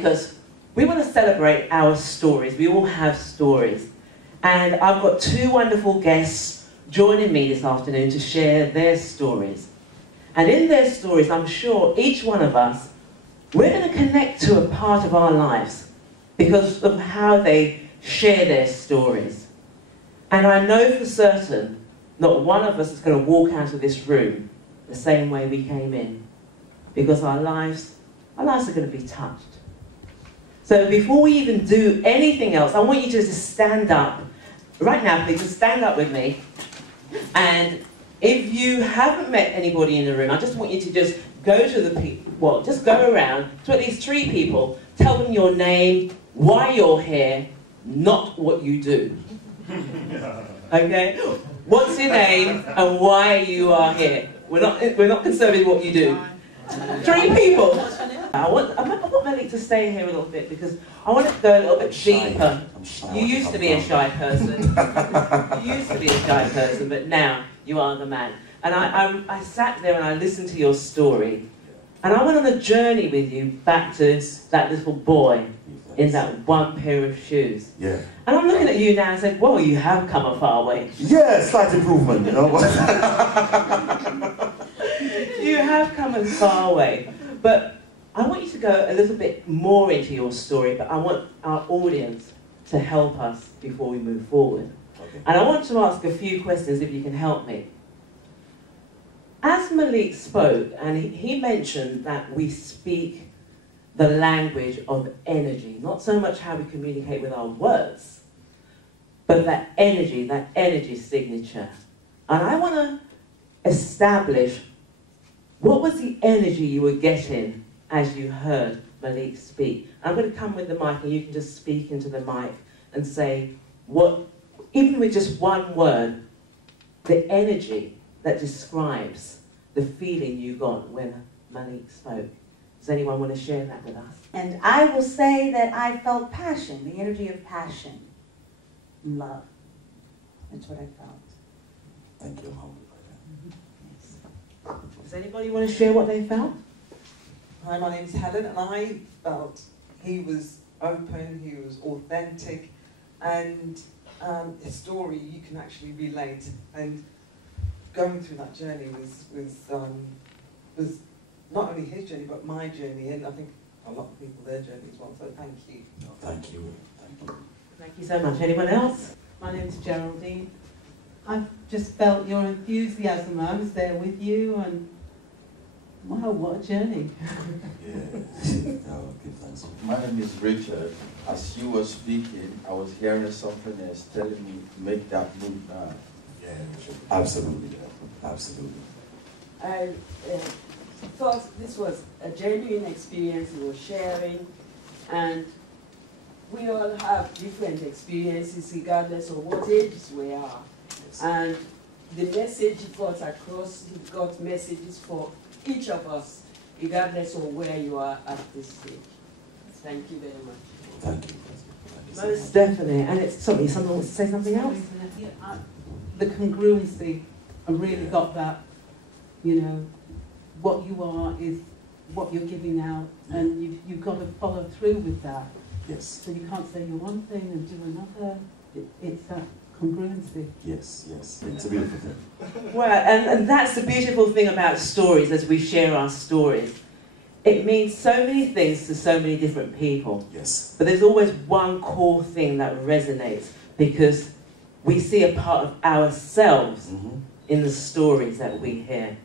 because we want to celebrate our stories. We all have stories. And I've got two wonderful guests joining me this afternoon to share their stories. And in their stories, I'm sure each one of us, we're going to connect to a part of our lives because of how they share their stories. And I know for certain not one of us is going to walk out of this room the same way we came in, because our lives are going to be touched. So before we even do anything else, I want you to just stand up. Right now, please, just stand up with me. And if you haven't met anybody in the room, I just want you to just go to the people, well, just go around to at least 3 people, tell them your name, why you're here, not what you do. Okay? What's your name and why you are here? We're not concerned with what you do. 3 people. I want Malik to stay here a little bit because I want to go a little bit deeper. You used to be a shy person. You used to be a shy person, but now you are the man. And I sat there and I listened to your story. And I went on a journey with you back to that little boy in that one pair of shoes. Yeah. And I'm looking at you now and said, well, you have come a far way. Yeah, slight improvement, you know. You have come a far way. But I want you to go a little bit more into your story, but I want our audience to help us before we move forward. Okay. And I want to ask a few questions if you can help me. As Malik spoke, and he mentioned that we speak the language of energy, not so much how we communicate with our words, but that energy signature. And I want to establish what was the energy you were getting as you heard Malik speak. I'm going to come with the mic and you can just speak into the mic and say what, even with just one word, the energy that describes the feeling you got when Malik spoke. Does anyone want to share that with us? And I will say that I felt passion, the energy of passion, and love. That's what I felt. Thank you, Mom. Yes. Does anybody want to share what they felt? Hi, my name's Helen, and I felt he was open, he was authentic, and his story you can actually relate. And going through that journey was not only his journey, but my journey, and I think a lot of people their journey as well. So thank you. No, thank you. Thank you. Thank you so much. Anyone else? My name's Geraldine. I've just felt your enthusiasm. I was there with you, and wow, what a journey. Yeah. No, give thanks. My name is Richard. As you were speaking, I was hearing something that's telling me to make that move now. Yeah, absolutely. Absolutely. I thought this was a genuine experience we were sharing, and we all have different experiences regardless of what ages we are. Yes. And the message he got across, he got messages for each of us, regardless of where you are at this stage. Thank you very much. Thank you. Thank you. Most definitely. And it's something, someone wants to say something else? The congruency, I really got that, you know, what you are is what you're giving out, and you've got to follow through with that. Yes. So you can't say you're one thing and do another. It's that congruency. Yes, yes. It's a beautiful thing. Well, and that's the beautiful thing about stories as we share our stories. It means so many things to so many different people. Yes. But there's always one core thing that resonates because we see a part of ourselves in the stories that we hear.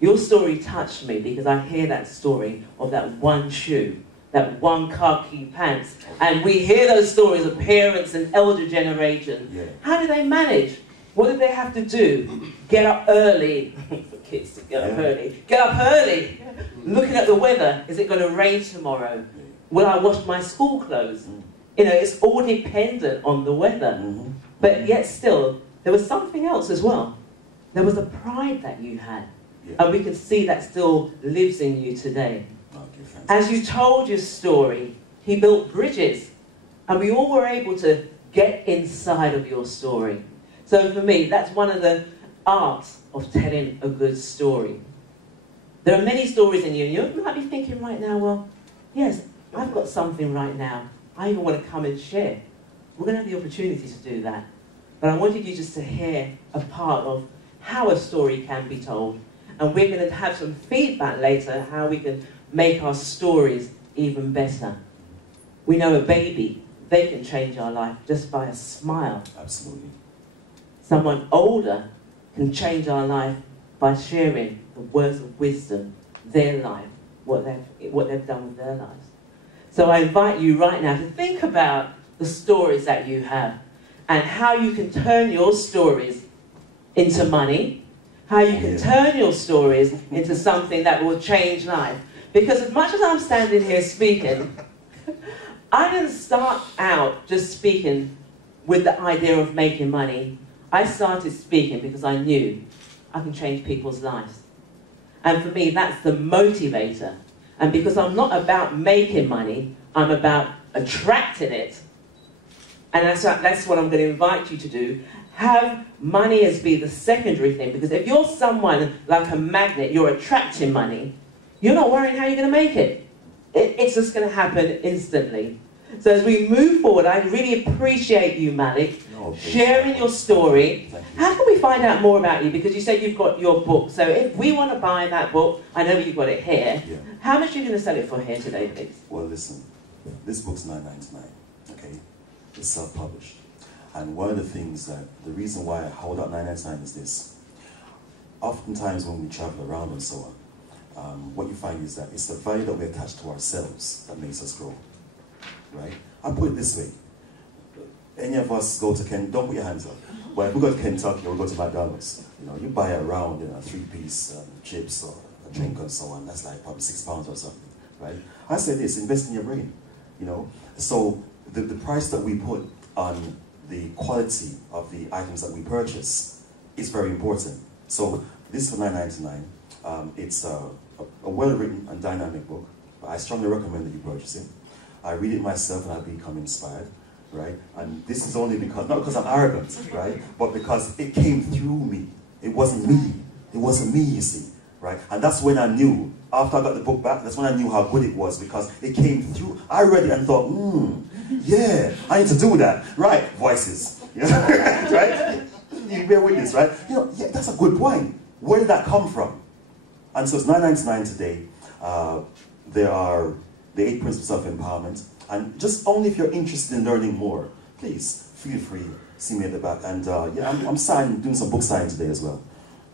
Your story touched me because I hear that story of that one shoe, that one khaki pants. And we hear those stories of parents and elder generation. Yeah. How do they manage? What did they have to do? Get up early. For kids to get up early. Get up early. Looking at the weather. Is it going to rain tomorrow? Will I wash my school clothes? You know, it's all dependent on the weather. But yet still, there was something else as well. There was a pride that you had. Yeah. And we can see that still lives in you today. Okay, as you told your story, he built bridges. And we all were able to get inside of your story. So for me, that's one of the arts of telling a good story. There are many stories in you, and you might be thinking right now, well, yes, I've got something right now. I even want to come and share. We're going to have the opportunity to do that. But I wanted you just to hear a part of how a story can be told. And we're going to have some feedback later how we can make our stories even better. We know a baby, they can change our life just by a smile. Absolutely. Someone older can change our life by sharing the words of wisdom, their life, what they've done with their lives. So I invite you right now to think about the stories that you have and how you can turn your stories into money, how you can turn your stories into something that will change life. Because as much as I'm standing here speaking, I didn't start out just speaking with the idea of making money. I started speaking because I knew I can change people's lives. And for me, that's the motivator. And because I'm not about making money, I'm about attracting it. And that's what I'm going to invite you to do. Have money as be the secondary thing. Because if you're someone like a magnet, you're attracting money, you're not worrying how you're going to make it. It's just going to happen instantly. So as we move forward, I really appreciate you, Malik, sharing your story. How can we find out more about you? Because you said you've got your book. So if we want to buy that book, I know you've got it here. Yeah. How much are you going to sell it for here today, please? Well, listen, this book's $9.99, okay? It's self-published. And one of the things the reason why I hold out $9.99 is this. Oftentimes when we travel around and so on, what you find is that it's the value that we attach to ourselves that makes us grow, right? I put it this way. Any of us go to don't put your hands up. Well, if we go to Kentucky or we go to McDonald's, you buy a round, 3-piece chips or a drink and so on. That's like probably £6 or something, right? I say this: invest in your brain, So the price that we put on the quality of the items that we purchase is very important. So this is for $9.99. It's a well-written and dynamic book. I strongly recommend that you purchase it. I read it myself and I become inspired. Right? And this is only because, not because I'm arrogant, right? But because it came through me. It wasn't me. It wasn't me, you see, right? And that's when I knew, after I got the book back, that's when I knew how good it was, because it came through. I read it and thought, yeah, I need to do that. Right, voices. Right? You bear witness, right? Yeah, that's a good point. Where did that come from? And so it's $9.99 today. There are the 8 Principles of Empowerment. And just only if you're interested in learning more, please feel free, see me at the back. And yeah, I'm doing some book signing today as well.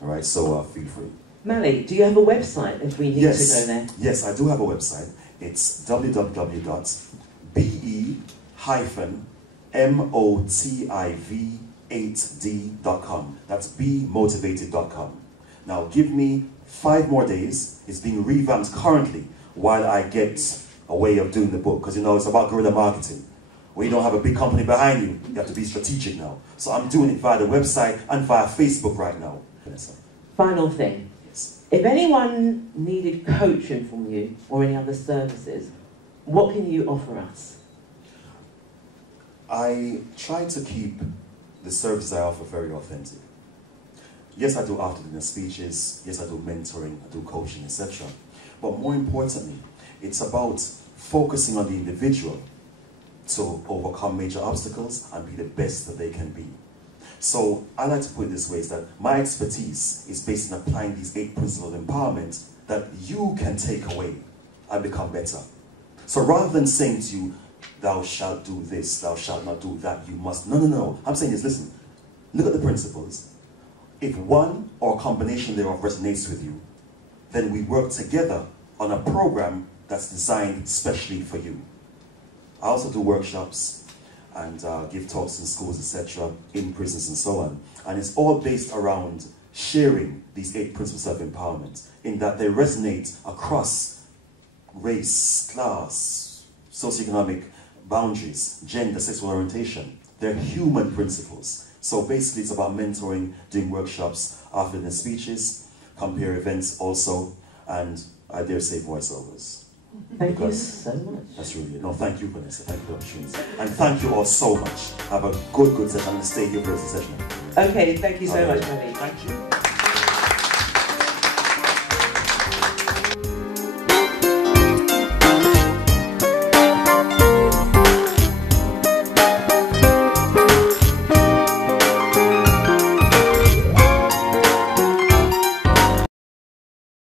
All right, so feel free. Malik, do you have a website if we need to go there? Yes, I do have a website. It's www.be-motiv8d.com. That's bemotivated.com. Now give me 5 more days. It's being revamped currently while I get a way of doing the book, because it's about guerrilla marketing. Where you don't have a big company behind you, you have to be strategic now. So I'm doing it via the website and via Facebook right now. Vanessa. Final thing. Yes. If anyone needed coaching from you or any other services, what can you offer us? I try to keep the services I offer very authentic. Yes, I do after-dinner speeches. Yes, I do mentoring, I do coaching, etc. But more importantly, it's about focusing on the individual to overcome major obstacles and be the best that they can be. So I like to put it this way, is that my expertise is based on applying these 8 principles of empowerment that you can take away and become better. So rather than saying to you, thou shalt do this, thou shalt not do that, you must. No. I'm saying is, listen, look at the principles. If one or a combination thereof resonates with you, then we work together on a program that's designed specially for you. I also do workshops and give talks in schools, etc., in prisons and so on. And it's all based around sharing these 8 principles of empowerment, in that they resonate across race, class, socioeconomic boundaries, gender, sexual orientation. They're human principles. So basically it's about mentoring, doing workshops, after-dinner speeches, compare events also, and I dare say voiceovers. Thank you so much. That's really it. No, thank you, Vanessa. Thank you for the opportunity. And thank you all so much. Have a good session. I'm going to stay here for the session. Okay, thank you so much, Malik. Thank you.